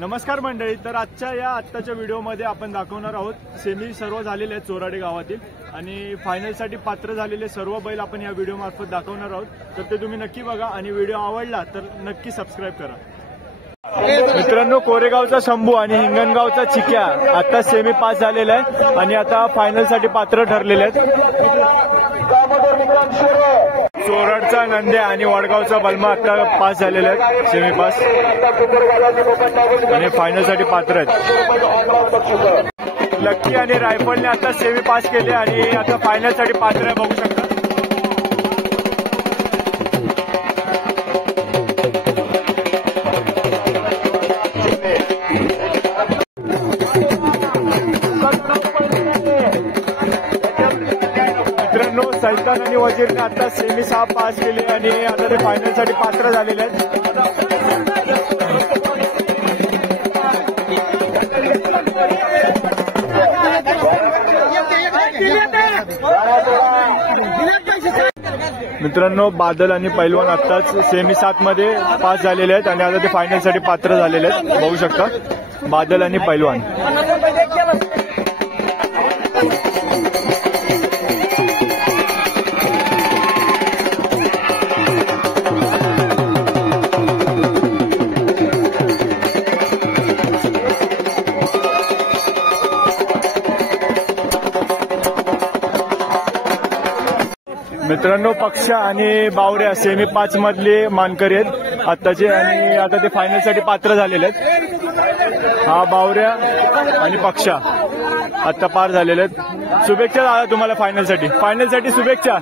नमस्कार मंडळी, तर आत्ताच्या व्हिडिओमध्ये आपण दाखवणार आहोत सेमी सर्व झालेले आहेत चोराडे गावातील आणि फायनलसाठी पात्र झालेले सर्व बैल आपण या व्हिडिओ मार्फत दाखवणार आहोत। तर ते तुम्ही नक्की बघा आणि व्हिडिओ आवडला तर नक्की सबस्क्राइब करा। मित्रांनो, कोरेगावचा शंभू आणि हिंगणगावचा चिक्या आता सेमी पास झालेला आहे आणि आता फायनलसाठी पात्र ठरलेले आहेत। चोराडचा नंद्या आणि वडगावचा बलमा आता पास झालेला आहे, सेमी पास आणि फायनलसाठी पात्र आहेत। लक्की आणि रायफलने आता सेमी पास केले आणि आता फायनलसाठी पात्र आहे, बघू शकता। सलतान आणि वजीरने आता सेमी 6 पास केले आणि आता ते फायनलसाठी पात्र झालेले आहेत। मित्रांनो, बादल आणि पैलवान आताच सेमी 7 मध्ये पास झालेले आहेत आणि आता ते फायनलसाठी पात्र झालेले आहेत, बघू शकता बादल आणि पैलवान। मित्रांनो, पक्षा आणि बावड्या सेमी 5 मधले मानकरी आहेत आत्ताचे आणि आता ते फायनलसाठी पात्र झालेले आहेत। हा बावड्या आणि पक्षा आता पार झालेले आहेत। शुभेच्छा दादा तुम्हाला फायनलसाठी शुभेच्छा।